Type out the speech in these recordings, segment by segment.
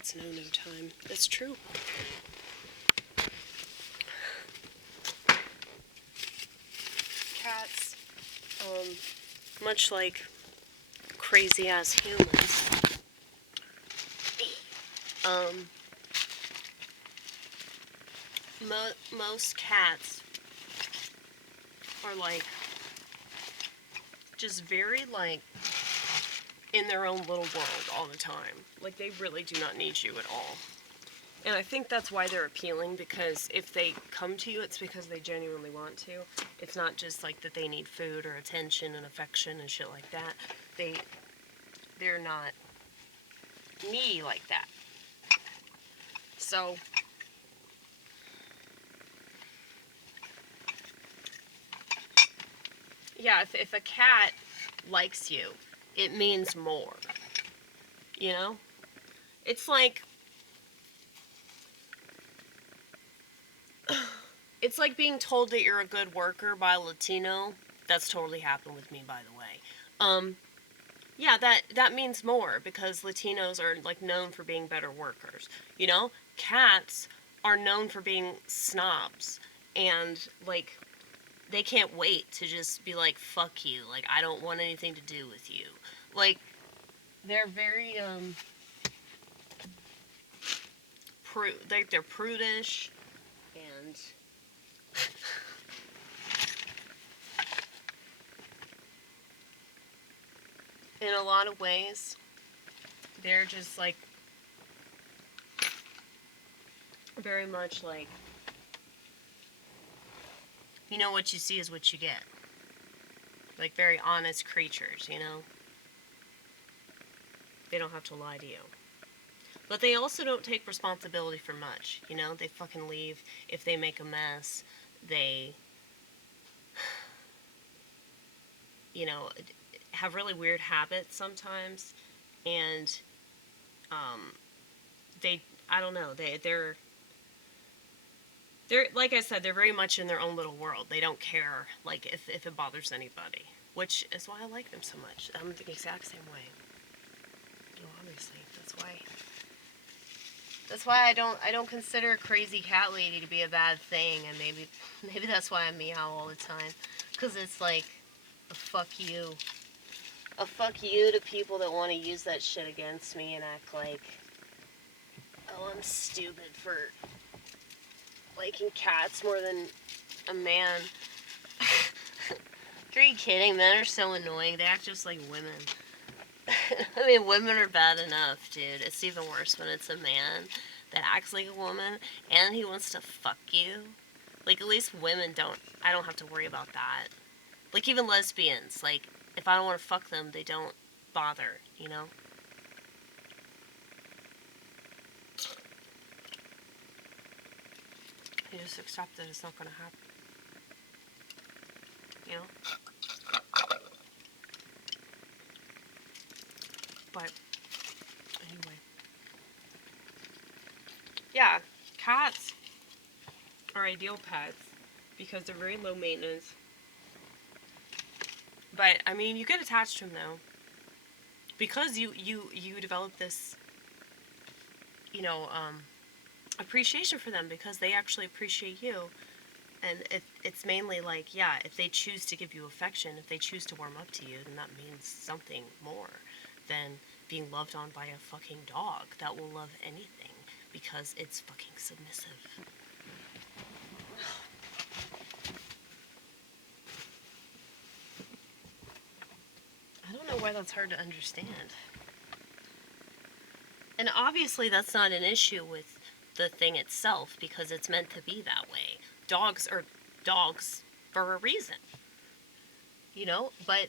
Cats know no time. That's true. Cats, much like crazy-ass humans, most cats are, like, just very, like, in their own little world all the time. Like, they really do not need you at all. And I think that's why they're appealing, because if they come to you, it's because they genuinely want to. It's not just, like, that they need food or attention and affection and shit like that. They're not needy like that. So, yeah, if a cat likes you, it means more. You know? It's like... It's like being told that you're a good worker by a Latino. That's totally happened with me, by the way. Yeah, that means more, because Latinos are, like, known for being better workers. You know? Cats are known for being snobs. And, like, they can't wait to just be like, fuck you. Like, I don't want anything to do with you. Like, they're very, they're prudish. And... in a lot of ways, they're just, like, very much like, you know, what you see is what you get. Like, very honest creatures, you know? They don't have to lie to you. But they also don't take responsibility for much, you know? They fucking leave if they make a mess. They, you know, have really weird habits sometimes. And, I don't know, they're, like I said, they're very much in their own little world. They don't care, like, if it bothers anybody. Which is why I like them so much. I'm the exact same way. You know, obviously. That's why I don't consider a crazy cat lady to be a bad thing, and maybe that's why I meow all the time. 'Cause it's like a fuck you. A fuck you to people that want to use that shit against me and act like, oh, I'm stupid for liking cats more than a man. Are you kidding? Men are so annoying. They act just like women. I mean, women are bad enough, dude. It's even worse when it's a man that acts like a woman and he wants to fuck you. Like, at least women I don't have to worry about that. Like, even lesbians, like, if I don't want to fuck them, they don't bother, you know? You just accept that it's not gonna happen. You know? But, anyway. Yeah, cats are ideal pets because they're very low maintenance. But, I mean, you get attached to them, though. Because you develop this, you know, appreciation for them, because they actually appreciate you. And it's mainly like, yeah, if they choose to give you affection, if they choose to warm up to you, then that means something more than being loved on by a fucking dog that will love anything because it's fucking submissive. I don't know why that's hard to understand. And obviously that's not an issue with the thing itself, because it's meant to be that way. Dogs are dogs for a reason. You know? But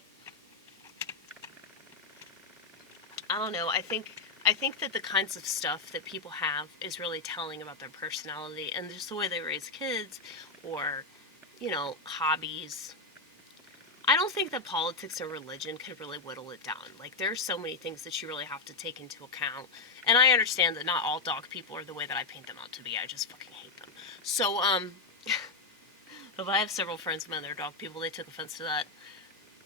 I don't know. I think that the kinds of stuff that people have is really telling about their personality and just the way they raise kids, or, you know, hobbies. I don't think that politics or religion could really whittle it down. Like, there's so many things that you really have to take into account. And I understand that not all dog people are the way that I paint them out to be. I just fucking hate them. So, if I have several friends of mine that are dog people, they took offense to that.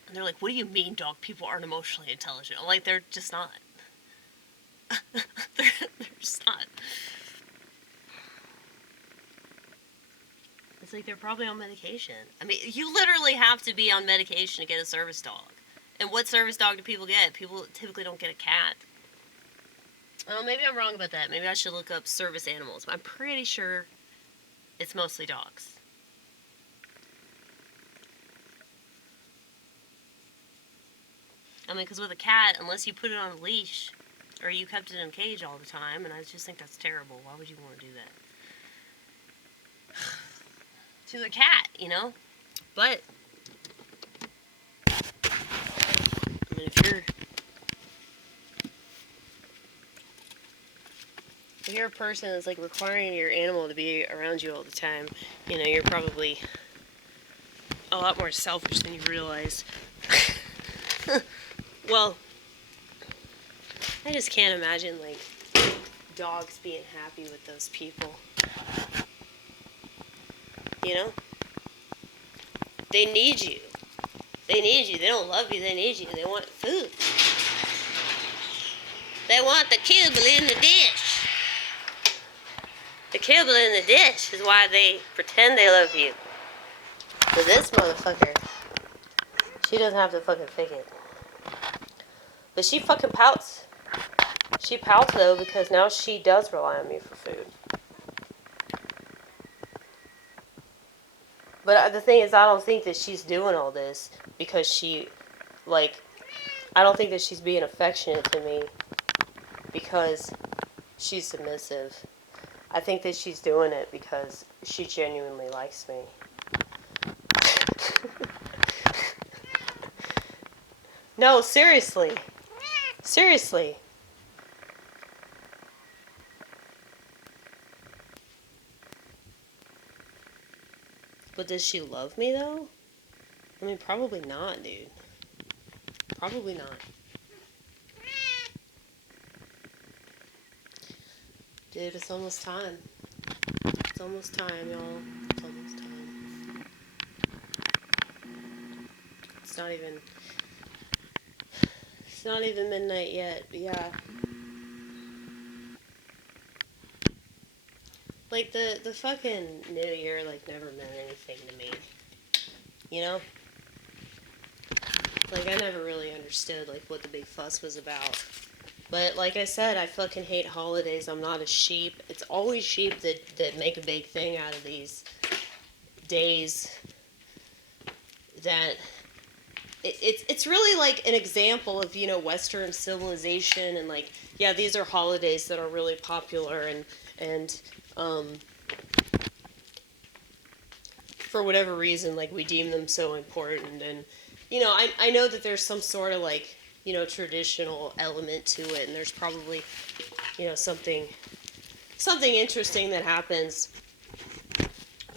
And they're like, what do you mean dog people aren't emotionally intelligent? I'm like, they're just not. they're just like they're probably on medication. I mean, you literally have to be on medication to get a service dog. And what service dog do people get? People typically don't get a cat. Oh, maybe I'm wrong about that. Maybe I should look up service animals. But I'm pretty sure it's mostly dogs. I mean, because with a cat, unless you put it on a leash or you kept it in a cage all the time, and I just think that's terrible. Why would you want to do that? To the cat, you know? But, I mean, if you're a person that's like requiring your animal to be around you all the time, you know, you're probably a lot more selfish than you realize. Well, I just can't imagine like dogs being happy with those people. You know? They need you. They need you. They don't love you. They need you. They want food. They want the kibble in the dish. The kibble in the dish is why they pretend they love you. But this motherfucker, she doesn't have to fucking fake it. But she fucking pouts. She pouts though because now she does rely on me for food. But the thing is, I don't think that she's doing all this because she, like, I don't think that she's being affectionate to me because she's submissive. I think that she's doing it because she genuinely likes me. No, seriously. Seriously. But does she love me, though? I mean, probably not, dude. Probably not. Dude, it's almost time. It's almost time, y'all. It's almost time. It's not even midnight yet, but yeah. Like, the fucking New Year, like, never meant anything to me. You know? Like, I never really understood, like, what the big fuss was about. But, like I said, I fucking hate holidays. I'm not a sheep. It's always sheep that make a big thing out of these days that... It's really, like, an example of, you know, Western civilization and, like, yeah, these are holidays that are really popular and for whatever reason, like, we deem them so important. And, you know, I know that there's some sort of, like, you know, traditional element to it, and there's probably, you know, something interesting that happens.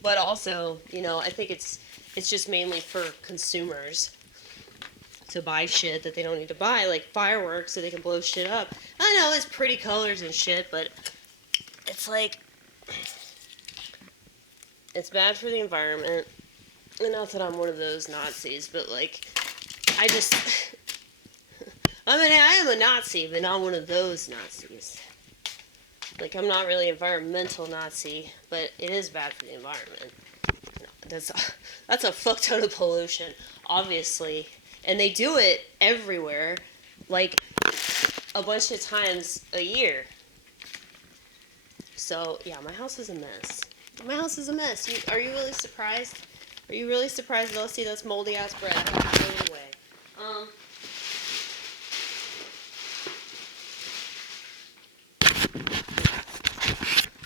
But also, you know, I think it's just mainly for consumers to buy shit that they don't need to buy, like fireworks so they can blow shit up. I know it's pretty colors and shit, but it's like, it's bad for the environment. And not that I'm one of those Nazis, but like, I mean, I am a Nazi, but not one of those Nazis. Like, I'm not really environmental Nazi, but it is bad for the environment. That's a fuck ton of pollution, obviously. And they do it everywhere, like, a bunch of times a year. So, yeah, my house is a mess. My house is a mess. Are you really surprised? Are you really surprised that I'll see this moldy-ass bread? I have to throw it away.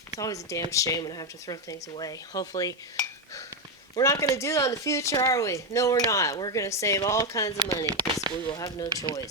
It's always a damn shame when I have to throw things away. Hopefully, we're not going to do that in the future, are we? No, we're not. We're going to save all kinds of money because we will have no choice.